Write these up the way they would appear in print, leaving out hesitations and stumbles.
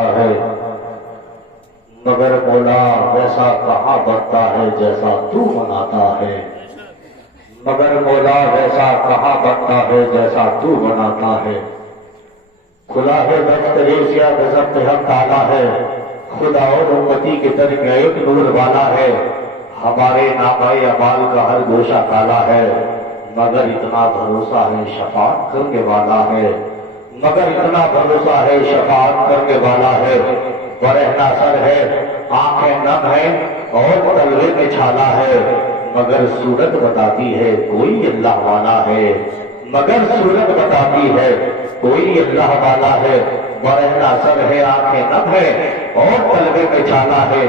بناتا ہے، مگر مولا ویسا کہاں بنتا ہے جیسا تو بناتا ہے، مگر مولا ویسا کہاں بنتا ہے جیسا تو بناتا ہے۔ کھلا ہے دفتر یا غضب پہ حق تالا ہے، خدا اور امتی کے درمیان ایک نور والا ہے، ہمارے نامہ اعمال کا ہر گوشہ کالا ہے، مگر اتنا بھروسہ ہے شفاعت کرنے والا ہے، مگر اتنا بھروسہ ہے شفاعت کرنے والا ہے۔ برہنہ سر ہے، آنکھیں نم ہے اور تلوے میں چھالا ہے، مگر صورت بتاتی ہے کوئی اللہ والا ہے، مگر صورت بتاتی ہے کوئی اللہ والا ہے۔ برہنہ سر ہے، آنکھیں نم ہے اور تلوے میں چھالا ہے،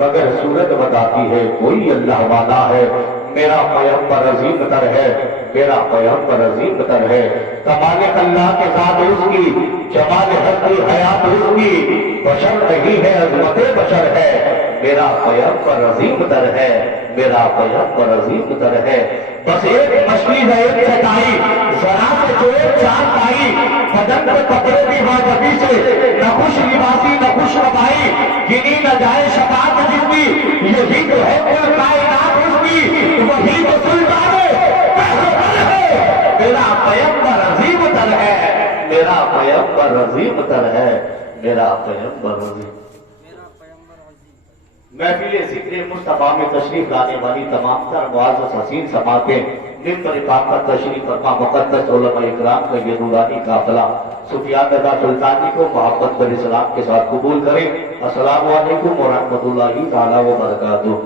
مگر صورت بتاتی ہے کوئی اللہ والا ہے۔ میرا پیغمبر عظیم تر ہے، میرا پیغمبر عظیم تر ہے، کمال اللہ کے ساتھ اس کی، جمال حق کی حیات اس کی، بشر نہیں ہے عظمت بشر ہے، میرا پیغمبر عظیم تر ہے، میرا پیغمبر عظیم تر ہے۔ بس ایک مچھلی ہے ایک چٹائی، ذرا سے جو ایک چاند آئی، بدن پہ کپڑے بھی واجبی سے، نہ خوش لباسی نہ خوش کمائی، گنی نہ جائے شفاعت جس کی، یہی تو ہے کل کائنات اس کی، وہی تو سلطان ہے، میرا پیغمبر عظیم تر ہے، میرا پیغمبر عظیم تر ہے، میرا پیغمبر عظیم۔ محفل ذکر مصطفیٰ میں تشریف لانے والی تمام تر معزز حسین سماعتیں، ممبر پاک پر تشریف فرما مقدس علماء اکرام کا یہ نورانی قافلہ سفیان رضا سلطانی کو محبت بر سلام کے ساتھ قبول کریں۔ السلام علیکم ورحمۃ اللہ تعالی وبرکاتہ۔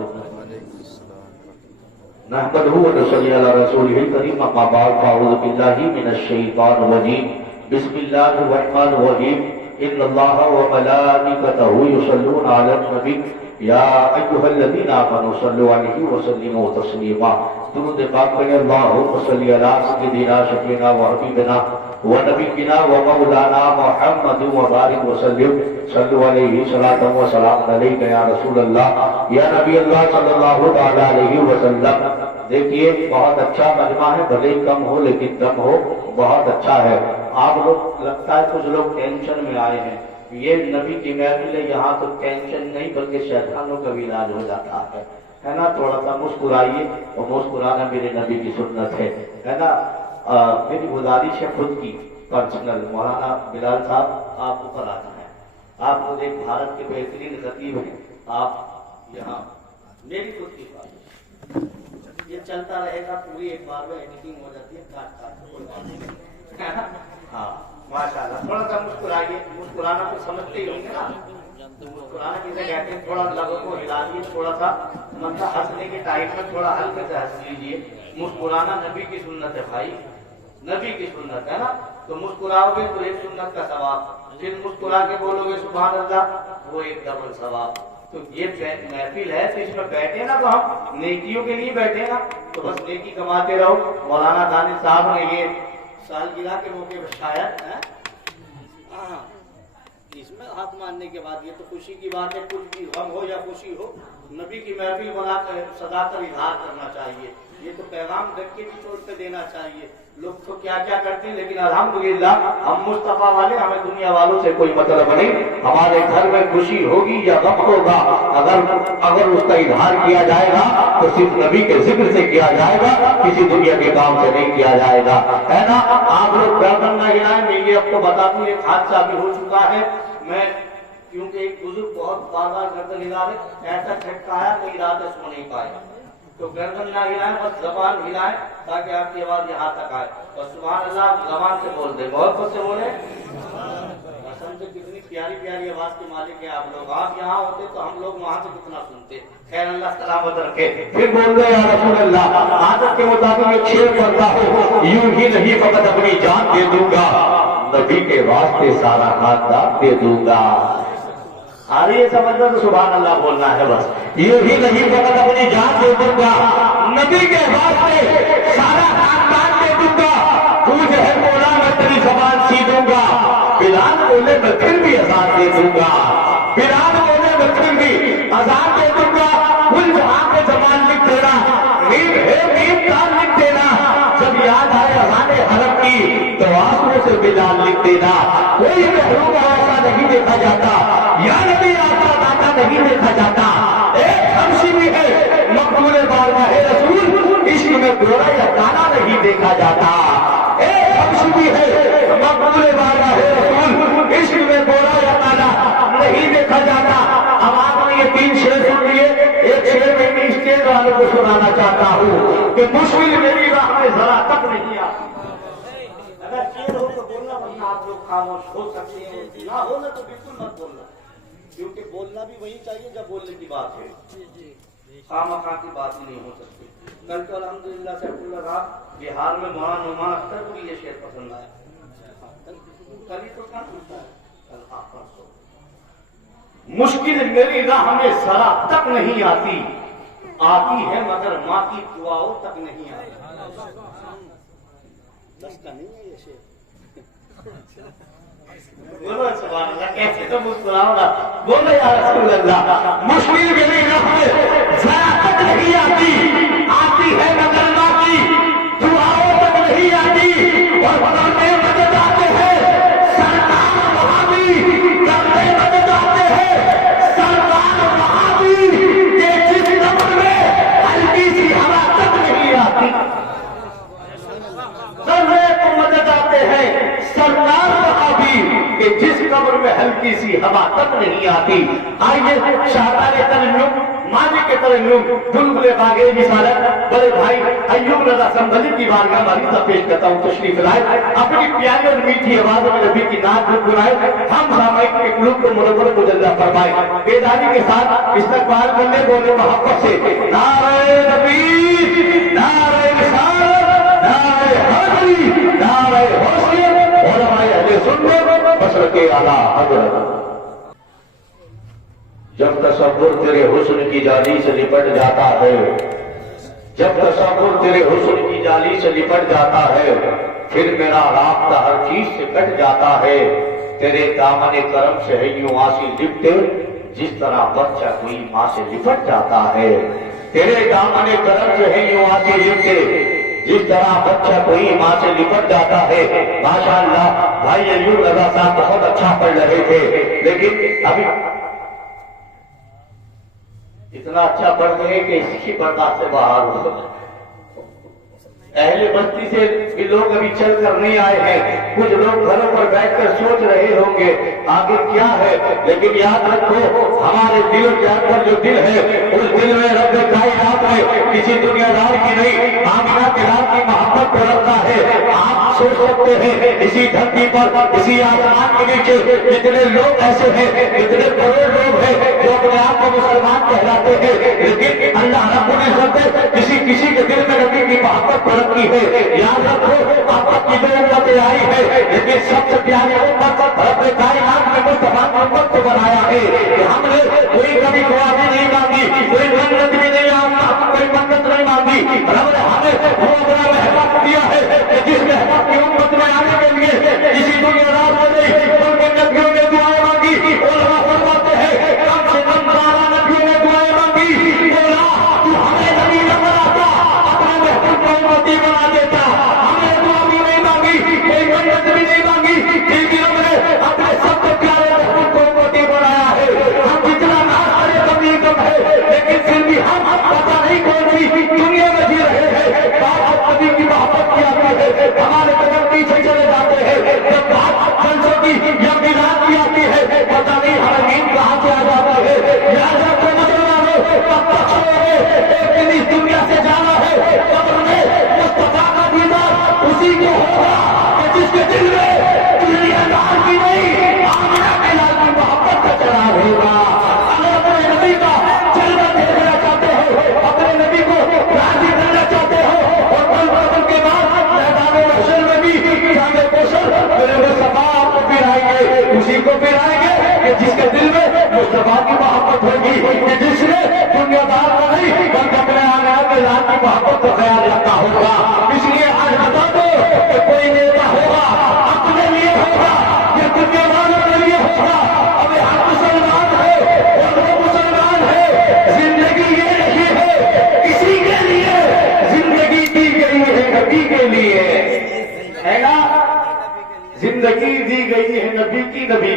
نحمدہ ونصلی علی رسولہ الکریم، اما بعد فاعوذ باللہ من الشیطان الرجیم، بسم اللہ الرحمن الرحیم، ان اللہ وملائکتہ یصلون علی النبی یا ایھا الذین آمنوا صلوا علیہ وسلموا تسلیما۔ درود پاک پڑھیں، اللہم صلی علی سیدنا شفیعنا وحبیبنا ونبینا ومولانا محمد وبارک وسلم، صلو علیہ صلاۃ و سلام علیک یا رسول اللہ یا نبی اللہ صلی اللہ تعالی علیہ وسلم۔ دیکھیے بہت اچھا مجمع ہے، بھلے کم ہو لیکن دم ہو، بہت اچھا ہے۔ آپ لوگ لگتا ہے کچھ لوگ ٹینشن میں آئے ہیں، یہ نبی کی محفل ہے، یہاں تو ٹینشن نہیں بلکہ شیطانوں کا بھی علاج ہو جاتا ہے نا۔ تھوڑا سا مسکرائیے، اور مسکرانا میرے نبی کی سنت ہے نا۔ میری گزارش ہے خود کی پرسنل، مولانا بلال صاحب آپ اوپر آ جائیں، آپ خود ایک بھارت کے بہترین خطیب ہیں، آپ یہاں میری خود کی بات یہ چلتا رہے گا، پوری ایک بار میں ایڈیٹنگ ہو جاتی ہے، کاٹ کاٹ ہاں ماشاء اللہ۔ تھوڑا سا مسکرائیے، مسکرانا تو سمجھتے ہی ہوں گے نا، مسکرانا کسے کہتے ہیں، تھوڑا لبوں کو ہلا دیے، تھوڑا سا مطلب ہنسنے کے ٹائم میں تھوڑا ہلکے سے ہنس لیجیے۔ مسکرانا نبی کی سنت ہے بھائی، نبی کی سنت ہے نا، تو مسکراؤ گے تو ایک سنت کا ثواب، پھر مسکرا کے بولو گے سبحان اللہ، وہ ایک ڈبل ثواب۔ تو یہ محفل ہے تو اس میں بیٹھے نا، تو ہم نیکیوں کے لیے بیٹھے نا، تو بس نیکی کماتے رہو۔ مولانا دانش صاحب نے یہ سالگرہ کے موقع پر شاید اس میں ہاتھ مارنے کے بعد، یہ تو خوشی کی بات ہے، کچھ بھی غم ہو یا خوشی ہو، نبی کی محفل بنا کر صدا کر اظہار کرنا چاہیے، یہ تو پیغام گھر کے بھی چوٹ پہ دینا چاہیے۔ لوگ تو کیا کیا کرتے ہیں، لیکن الحمدللہ ہم مصطفیٰ والے، ہمیں دنیا والوں سے کوئی مطلب نہیں۔ ہمارے گھر میں خوشی ہوگی یا غم ہوگا، اگر اس کا اظہار کیا جائے گا تو صرف نبی کے ذکر سے کیا جائے گا، کسی دنیا کے کام سے نہیں کیا جائے گا، ہے نا۔ آپ لوگ گردن نہ ہلائیں، میں یہ اب تو بتا دوں ایک حادثہ بھی ہو چکا ہے، میں کیونکہ ایک بزرگ بہت بار بار گردن ہلا رہے، ایسا جھٹکا ہے کوئی رات سو نہیں پائے، تو گردن نہ ہلائیں، بس زبان ہلائیں تاکہ آپ کی آواز یہاں تک آئے، اور سبحان اللہ آپ زبان سے بول دیں، بہت بہت سے بولیں۔ قسم سے کتنی پیاری پیاری آواز کے مالک ہیں آپ لوگ، آپ یہاں ہوتے تو ہم لوگ وہاں سے کتنا سنتے۔ خیر اللہ سلامت رکھے، پھر بول دیں یا رسول اللہ۔ عادت کے مطابق میں شعر پڑھتا ہوں، یوں ہی نہیں فقط اپنی جان دے دوں گا، نبی کے واسطے سارا خاندان دے دوں گا۔ ارے یہ سمجھنا تو سبحان اللہ بولنا ہے بس، یہ بھی نہیں فقط اپنی جان دے دوں گا، نبی کے واسطے سارا خاندان دے دوں گا، تو جو ہے مولا میں تیری زبان سی دوں گا، بلال بولے میں پھر بھی اذان دے دوں گا، بلال بولے میں پھر بھی اذان دے دوں گا، کل جہاں کے زبان لکھ دینا، میم ہے میم دال لکھ دینا، جب یاد آئے اذان حرم کی تو آنسوؤں سے بلال لکھ دینا، کوئی محروم ایسا نہیں دیکھا جاتا یا نبی آتا داتا نہیں دیکھا جاتا. ایک حبشی بھی ہے مقبول بارگاہ رسول، عشق میں گورا یا کالا نہیں دیکھا جاتا. ایک حبشی بھی ہے مقبول بارگاہ رسول، عشق میں گورا یا کالا نہیں دیکھا جاتا. اب آپ نے یہ 3 شعر سن لیے. ایک شعر میں بھی اسٹیج والوں کو سنانا چاہتا ہوں کہ مشکل میری راہ میں ذرا تک نہیں آتی. اگر شعر ہو تو بولنا، ورنہ آپ لوگ خاموش ہو سکتے ہیں. نہ ہونا تو بالکل مت بولنا، کیونکہ بولنا بھی وہی چاہیے جب بولنے کی بات ہے. خامخواہ کی بات ہی نہیں ہو سکتی. کل تو الحمدللہ سے اللہ رات بہار میں مولانا نعمان اختر کو یہ شعر پسند آیا. کل ہی تو کہاں سنتا ہے، کل آپ پرسوں. مشکل میری راہ میں ذرا تک نہیں آتی، آتی ہے مگر ماں کی دعاؤں تک نہیں آتی. بس کا نہیں ہے یہ شعر. بولو سبحان اللہ. کیسے تو مسکراؤ گا. بولو یا رسول اللہ. مشکل میری راہ میں ذرا تک نہیں آتی، آتی ہے مگر ماں کی دعاؤں تک نہیں آتی. اور کرتے مدد آتے ہیں سرکار وہاں بھی، کرتے مدد آتے ہیں سرکار وہاں بھی، کہ جس قبر میں ہلکی سی ہوا تک نہیں آتی. کرتے مدد آتے ہیں سرکار وہاں بھی، کہ جس قبر میں ہلکی سی ہوا تک نہیں آتی. آئیے شاہکار ترنم، ماجد کے ترنم، بلبل باغ رسالت بڑے بھائی ایوب رضا سنبھلی کی بارگاہ میں پیش کرتا ہوں. تشریف لائے، اپنی پیاری اور میٹھی آواز میں نبی کی نعت گنگنائے. ہم سامعین کے قلوب کو منور کو جلوہ فرمائے. بیداری کے ساتھ استقبال کرنے بولے محبت سے نعرہ نبی، نعرہ رسالت، نعرہ حیدری، نعرہ حسین، علماء اہل سنت مسلک اعلیٰ حضرت. جب تصور تیرے حسن کی جالی سے لپٹ جاتا ہے، جب تصور تیرے حسن کی جالی سے لپٹ جاتا ہے، پھر میرا رابطہ ہر چیز سے کٹ جاتا ہے. تیرے دامن کرم سے ہے یوں آنسی لپٹے، جس طرح بچہ کوئی ماں سے لپٹ جاتا ہے. تیرے دامن کرم سے ہے یوں آنسی لپٹے، جس طرح بچہ کوئی ماں سے لپٹ جاتا ہے. ماشاءاللہ بھائی ایوب رضا صاحب بہت اچھا پڑھ رہے تھے، لیکن ابھی اتنا اچھا پڑھ گئے کہ اس کی برداشت سے باہر ہو. اہل بستی سے بھی لوگ ابھی چل کر نہیں آئے ہیں. کچھ لوگ گھروں پر بیٹھ کر سوچ رہے ہوں گے آگے کیا ہے. لیکن یاد رکھو ہمارے دلوں کے اندر جو دل ہے، اس دل میں رب کائنات میں کسی دنیا دار کی نہیں، آمنہ کے لال کی محبت کو رکھتا ہے. آپ سوچ سکتے ہیں اسی دھرتی پر، اسی آسمان کے نیچے کتنے لوگ ایسے ہیں، کتنے کروڑ لوگ ہیں جو اپنے آپ کو مسلمان کہلاتے ہیں، لیکن اللہ رب العزت نے کسی کے دل میں نبی کی محبت کو رکھی ہے. یاد رکھو آپ کی جو امتیں آئی ہے، لیکن سب سے پیاری امت رب کائنات نے مصطفیٰ محمد کو بنایا ہے کہ ہم نے کوئی کبھی دعا بھی نہیں مانگی، کوئی منت بھی نہیں آؤں، کوئی منت نہیں مانگی. رب نے ہمیں وہ اپنا محبت دیا ہے کہ جس محبت کی امت میں آنے کے لیے کسی دنیا دار ہو گئی، ان کے نبیوں نے دعائیں مانگی. علماء فرماتے ہیں کم سے کم 12 نبیوں نے دعائیں مانگی. بولا تو ہمیں نبی نہ بناتا، اپنے محبوب کو امتی بنا دیتا. ہمیں دعا بھی نہیں مانگی، کوئی منت بھی نہیں مانگی، لیکن ہم نے اپنے سب سے پیارے محبوب کو امتی بنایا ہے. ہم جتنا ناز کبھی کم ہے، لیکن پھر بھی ہم پتہ نہیں کون سی دنیا میں جی رہے ہیں. بات کبھی کی محبت کی آتی ہے، ہمارے قدم پیچھے چلے جاتے ہیں. جب بات جلسوں کی یا میلاد کی آتی ہے، پتہ نہیں ہمیں نیند کہاں سے آ جاتی ہے. یاد رکھو مسلمانوں، کب تک سوئے ایک دن اس دنیا سے جانا ہے. قبر میں مصطفیٰ کا دیدار اسی کو ہوگا کہ جس کے دل میں دنیا دار کی نہیں، آمنہ کے لال کی محبت کا چراغ ہوگا. اگر اپنے نبی کا جلوہ دیکھنا چاہتے ہو، اپنے نبی کو راضی کرنا چاہتے ہو، اور قبر کے بعد میدان محشر میں بھی جامع کوثر میرے مصطفیٰ آپ کو پلائیں گے، اسی کو پلائیں گے کہ جس کے دل میں مصطفیٰ کی محبت ہوگی، کہ جس نے دنیا دار کا نہیں بلکہ اپنے آنے کے لال کی محبت کا خیال رکھا ہوگا. اس لیے آج بتا دو کہ کوئی نیتا ہوگا اپنے لیے ہوگا یا دنیا والوں کے لیے ہوگا. اب ہم مسلمان ہے اور وہ مسلمان ہے. زندگی یہ نہیں ہے کسی کے لیے، زندگی دی گئی ہے نبی کے لیے، ہے نا. زندگی دی گئی ہے نبی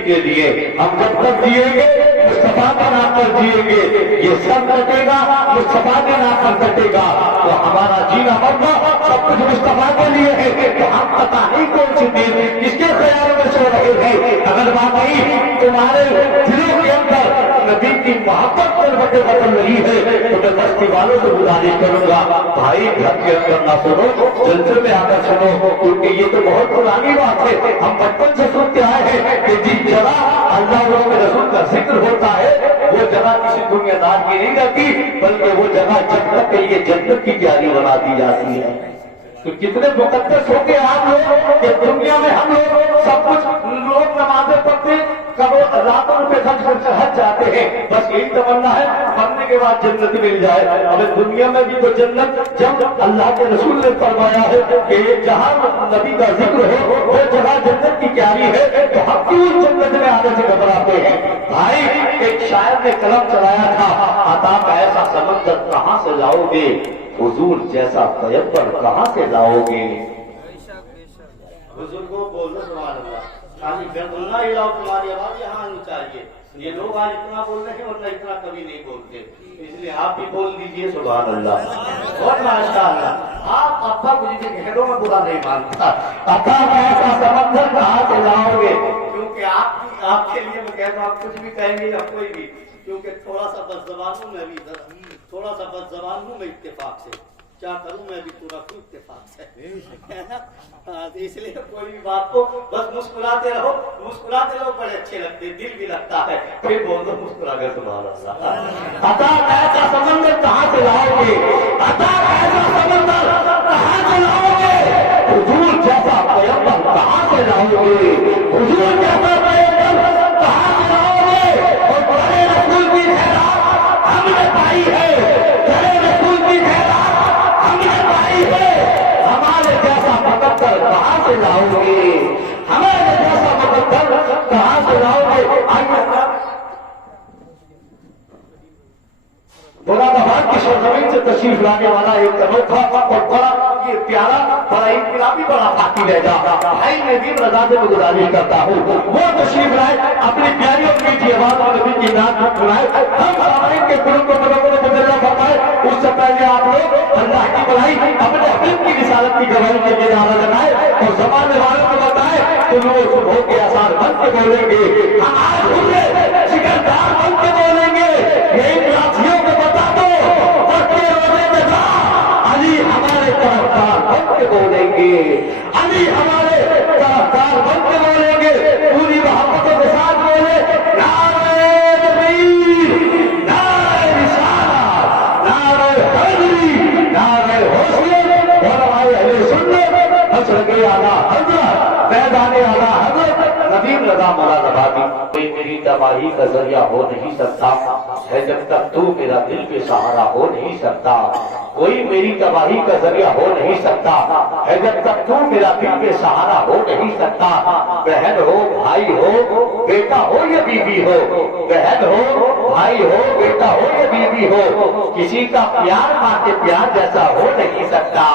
کے لیے ہم جب تک جیئیں گے مصطفیٰ کے نام پر جیئیں گے، یہ سب کٹے گا مصطفیٰ کے نام پر کٹے گا، تو ہمارا جینا مرنا سب کچھ مصطفیٰ کے لیے ہے، تو ہم پتہ نہیں کون سی دین کس کے خیال میں سو رہے ہیں۔ اگر واقعی تمہارے دلوں کے اندر نبی کی محبت پر بدل رہی ہے تو میں بستی والوں سے گزارش کروں گا، بھائی گھر کے اندر نہ سنو، جلسے میں آ کر سنو، کیونکہ یہ تو بہت پرانی بات ہے، ہم بچپن سے سنتے آئے ہیں کہ جس جگہ اللہ اور رسول کا ذکر ہوتا ہے وہ جگہ کسی دنیا دار کی نہیں رہتی، بلکہ وہ جگہ جنت کے لیے جنت کی تیاری بنا دی جاتی ہے۔ تو کتنے مقدس ہو کے آپ لوگ کہ دنیا میں ہم لوگ سب کچھ لوگ نمازیں پڑھتے کب راتوں پہ خرچ کر کے ہٹ جاتے ہیں، بس یہی تمنا ہے مرنے کے بعد جنت مل جائے۔ اب دنیا میں بھی تو جنت جب اللہ کے رسول نے فرمایا ہے کہ جہاں نبی کا ذکر ہو وہ جگہ جنت کی تیاری ہے، تو ہم کیوں جنت میں آنے سے گھبراتے ہیں؟ بھائی ایک شاعر نے قلم چلایا تھا، عطا کا ایسا سمندر کہاں سے لاؤ گے، حضور جیسا پیغمبر کہاں سے لاؤ گے؟ بزرگوں بولو سبحان اللہ، خالی گردنہ ہلاؤ، تمہاری آواز یہاں آنی چاہیے۔ یہ لوگ آج اتنا بول رہے ہیں ورنہ اتنا کبھی نہیں بولتے، اس لیے آپ بھی بول دیجئے سبحان اللہ اور ماشاء اللہ۔ آپ ابا کو جن کے گھروں میں برا نہیں مانتا، عطا کا ایسا سمندر کہاں سے لاؤ گے؟ کیونکہ آپ کے لیے میں کہتا ہوں، آپ کچھ بھی کہیں گے یا کوئی بھی، کیونکہ تھوڑا سا بد زبان ہوں میں بھی، تھوڑا سا بد زبان ہوں میں اتفاق سے، کیا کروں میں بھی پورا کوئی اتفاق سے، اس لیے کوئی بھی بات کو بس مسکراتے رہو بڑے اچھے لگتے، دل بھی لگتا ہے، پھر بول دو مسکرا کر سبحان اللہ۔ عطا کا ایسا سمندر کہاں سے لاؤ گے؟ عطا کا ایسا سمندر کہاں سے لاؤ گے؟ حضور جیسا پیغمبر کہاں سے لاؤ گے؟ حضور جیسا پیغمبر کہاں سے لاؤ گے؟ اور بڑے رسول کی خیرات ہم نے پائی ہے، بڑے رسول کی خیرات ہم نے پائی ہے، ہمارے جیسا مقدر کہاں سے لاؤ گے؟ ہمارے جیسا مقدر کہاں سے لاؤ گے؟ مراد آباد کی سرزمین سے تشریف لانے والا ایک انوکھا اور بڑا پیارا، بڑا انقلابی، بڑا باقی رہ جا بھائی میں بھی رضا سے گزارش کرتا ہوں وہ تشریف لائے، اپنی پیاری اور میٹھی آواز اور نبی کی نعت سنائے، ہم سامعین کے قلوب کو بدلنا فرمائے۔ اس سے پہلے آپ لوگ اللہ کی بڑائی اپنے حبیب کی رسالت کی گواہی کے لیے نعرہ لگائے اور زمانے والوں کو بتائے تو لوگ صبح کے آثار بن کے بولیں گے، ہم آج ہوئے شکردار بن کے بولیں گے، یہ انقلابیوں کو بتا دو پڑھتے روزے کے ساتھ علی ہمارے طرفدار بن کے بولیں گے، علی ہمارے طرفدار بن کے بولیں گے، پوری محبتوں کے ساتھ بولے نعرہ تکبیر، نعرہ رسالت، نعرہ حیدری، نعرہ حوثیت، اور ہمارے اہل سنت حضرت اعلیٰ حضرت میدان اعلیٰ حضرت ندیم رضا مراد آبادی۔ کوئی میری تباہی کا ذریعہ ہو نہیں سکتا ہے جب تک تو میرا دل پہ سہارا ہو نہیں سکتا، کوئی میری تباہی کا ذریعہ ہو نہیں سکتا ہے جب تک تو میرا دل پہ سہارا ہو نہیں سکتا، بہن ہو بھائی ہو بیٹا ہو یا بیوی ہو، بہن ہو بھائی ہو بیٹا ہو یا بیوی ہو، کسی کا پیار ماں کے پیار جیسا ہو نہیں سکتا،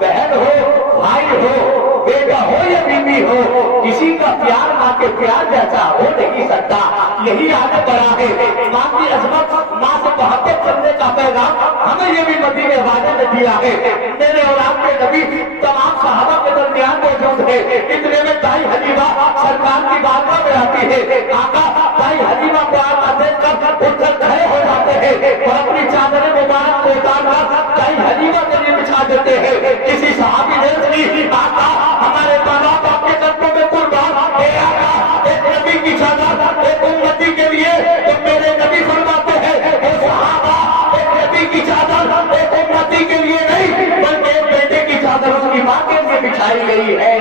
بہن ہو بھائی ہو بیٹا ہو یا بیوی ہو، کسی کا پیار ماں کے پیار جیسا ہو نہیں سکتا، یہی آگے بڑھا ہے ماں کی عظمت، ماں سے محبت کرنے کا پیغام ہمیں یہ بھی مدینے والے نے دیا ہے۔ میرے اور آپ کے نبی تمام صحابہ کے درمیان موجود ہے، اتنے میں دائی حلیمہ سرکار کی بارگاہ میں آتی ہے، آقا دائی حلیمہ کو آقا دیکھ کر اٹھ کر کھڑے ہو جاتے ہیں اور اپنی چادر مبارک کو اتار کر دائی حلیمہ کے لیے بچھا دیتے ہیں۔ کسی صحابی نے سنی آقا ہمارے ماں باپ آپ کے قدموں میں قربان، اے آقا ایک نبی کی چادر ایک امتی کے لیے، تو میرے نبی فرماتے ہیں اے صحابہ ایک نبی کی چادر ایک امتی کے لیے نہیں بلکہ ایک بیٹے کی چادر اس کی ماں کے لیے بچھائی گئی ہے۔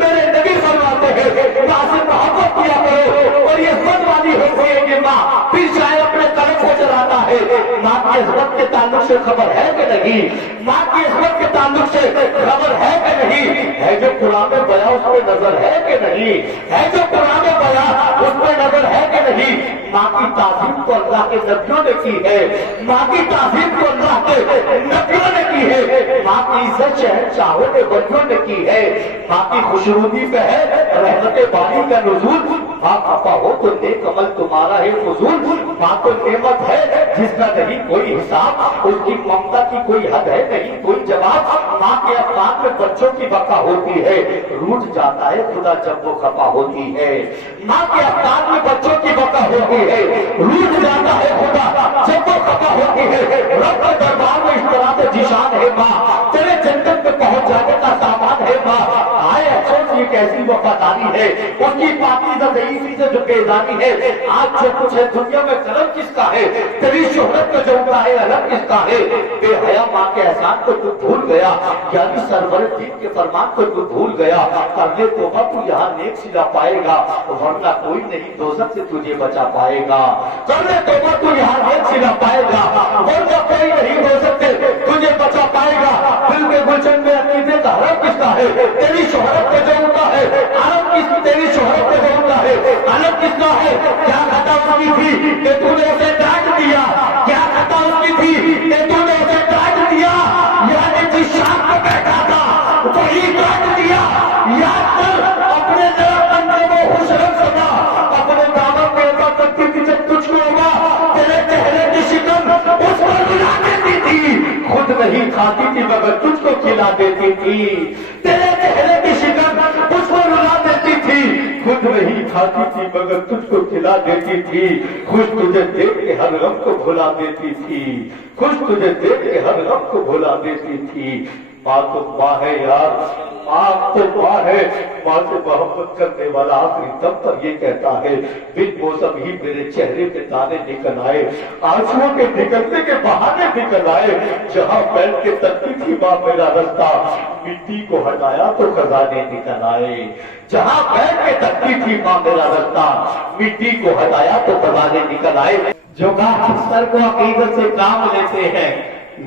میرے نبی فرماتے ہیں ماں سے محبت کیا کرو، اور یہ عزت والی ہوتی ہے کہ ماں پھر چاہے اپنے قلم کو چلاتا ہے، ماں کی عزت کے تعلق سے خبر ہے کہ نہیں، ماں کی عزت کے تعلق سے خبر ہے کہ نہیں، ہے جو قرآن میں بیان اس پہ نظر ہے کہ نہیں، ہے جو قرآن میں بیان اس پہ نظر ہے کہ نہیں۔ ماں کی تعظیم کو اللہ کے نبیوں نے کی ہے، ماں کی تعظیم کو اللہ کے نبیوں نے کی ہے، ماں کی عزت شہنشاہوں نے بندوں نے کی ہے، ماں کی خوشنودی پہ ہے رحمت باری کا نزول، ماں خفا ہو تو نیک عمل تمہارا ہے فضول۔ ماں تو نعمت ہے جس کا نہیں کوئی حساب، اس کی ممتا کی کوئی حد ہے نہیں کوئی جواب۔ ماں کے افغان میں بچوں کی بقا ہوتی ہے، روٹ جاتا ہے خدا جب وہ خفا ہوتی ہے۔ ماں کے افغان میں بچوں کی بقا ہوتی ہے، روٹ جاتا ہے خدا جب وہ خفا ہوتی ہے۔ رب کے دربار میں اس طرح سے جشان ہے ماں، تیرے جنت میں پہنچ جانے کا سامان ہے ماں۔ آئے افسوس یہ کیسی وفاداری ہے، اس کی پاکیزہ ضعیفی سے جو بیزاری ہے۔ آج جو کچھ ہے دنیا میں کرم کس کا ہے، تیری شہرت کا جو اٹھا ہے علم کس کا ہے۔ بے حیا ماں کے احسان کو تو بھول گیا، یعنی سرور دین کے فرمان کو تو بھول گیا۔ کر لے توبہ تو یہاں نیک سلا پائے گا، ورنہ کوئی نہیں دوزخ سے تجھے بچا پائے گا۔ کر لے توبہ تو یہاں نیک سلا پائے گا، ورنہ کوئی نہیں دوزخ سے تجھے بچا پائے گا۔ دل کے گلشن میں عقیدے کا حرم کس کا ہے، تیری شہرت کا جو اٹھا ہے عالم کس، تیری شہرت کا جو اٹھا ہے عالم کس کا ہے۔ کیا خطا اس کی تھی کہ تو نے اسے ڈانٹ دیا، کیا خطا اس کی تھی کہ تو نے اسے ڈانٹ دیا، یعنی جس شام کو بیٹھا تھا وہی ڈانٹ دیا۔ یاد کر اپنے ذرا بندے کو خوش رکھ سکا، اپنے دامن میں ایسا کرتی تھی جب تجھ کو ہوگا تیرے چہرے کی شکن اس کو رلا دیتی تھی، خود نہیں کھاتی تھی مگر تجھ کو کھلا دیتی تھی۔ تیرے چہرے کی شکن اس کو رلا دیتی تھی، خود نہیں کھاتی تھی مگر تجھ کو کھلا دیتی تھی۔ خوش تجھے دیکھ کے ہر غم کو بھلا دیتی تھی، خوش تجھے دیکھ کے ہر غم کو بھلا دیتی تھی۔ ماں تو ماں ہے یار، ماں تو ماں ہے۔ ماں سے محبت کرنے والا آخری دم پر یہ کہتا ہے بن موسم ہی میرے چہرے پہ دانے نکل آئے، آنسوؤں کے نکلنے کے بہانے نکل آئے۔ جہاں بیٹھ کے تکتی تھی ماں میرا رستہ، مٹی کو ہٹایا تو خزانے نکل آئے۔ جہاں بیٹھ کے تکتی تھی ماں میرا رستہ، مٹی کو ہٹایا تو خزانے نکل آئے۔ جو کہا اکثر کو عقیدت سے کام لیتے ہیں،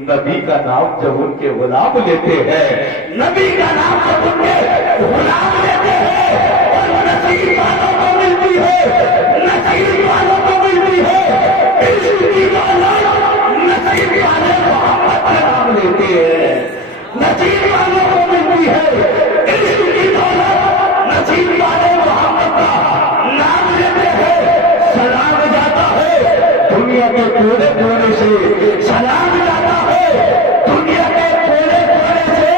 نبی کا نام جب ان کے غلام لیتے ہیں، نبی کا نام جب ان کے غلام لیتے ہیں، اور نصیب والوں کو ملتی ہے، نصیب والوں کو ملتی ہے عشق کی دولت، نصیب والے محمد کا نام لیتے ہیں، نصیب والوں کو ملتی ہے عشق کی دولت، نصیب والے محمد کا نام لیتے ہیں۔ سلام جاتا ہے دنیا کے کونے کونے سے، سلام جاتا ہے دنیا کے کونے کونے سے،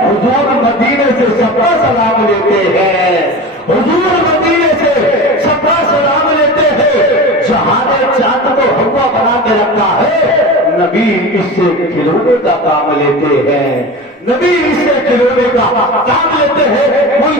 حضور مدینے سے سب کا سلام لیتے ہیں، حضور مدینے سے سب کا سلام لیتے ہیں۔ جہاں چاند کو ہوا بنا کے رکھا ہے، نبی اس سے کھلونے کا کام لیتے ہیں، نبی اس سے کھلونے کا کام لیتے ہیں۔ کوئی